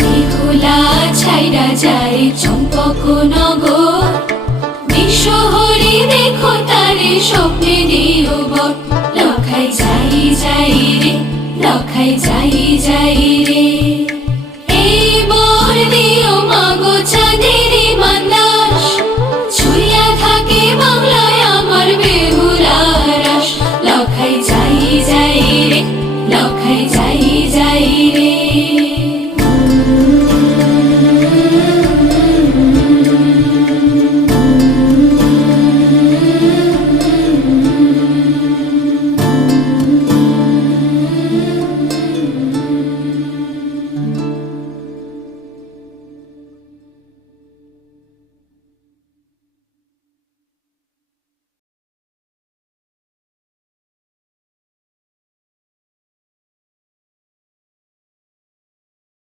বেহুলা ছাইরা যায় চম্পকনগর, বিশ্বহরি দেখো তারে স্বপ্নে দিও বর। লখাই যাই যাই রে, লখাই যাই যাই রে।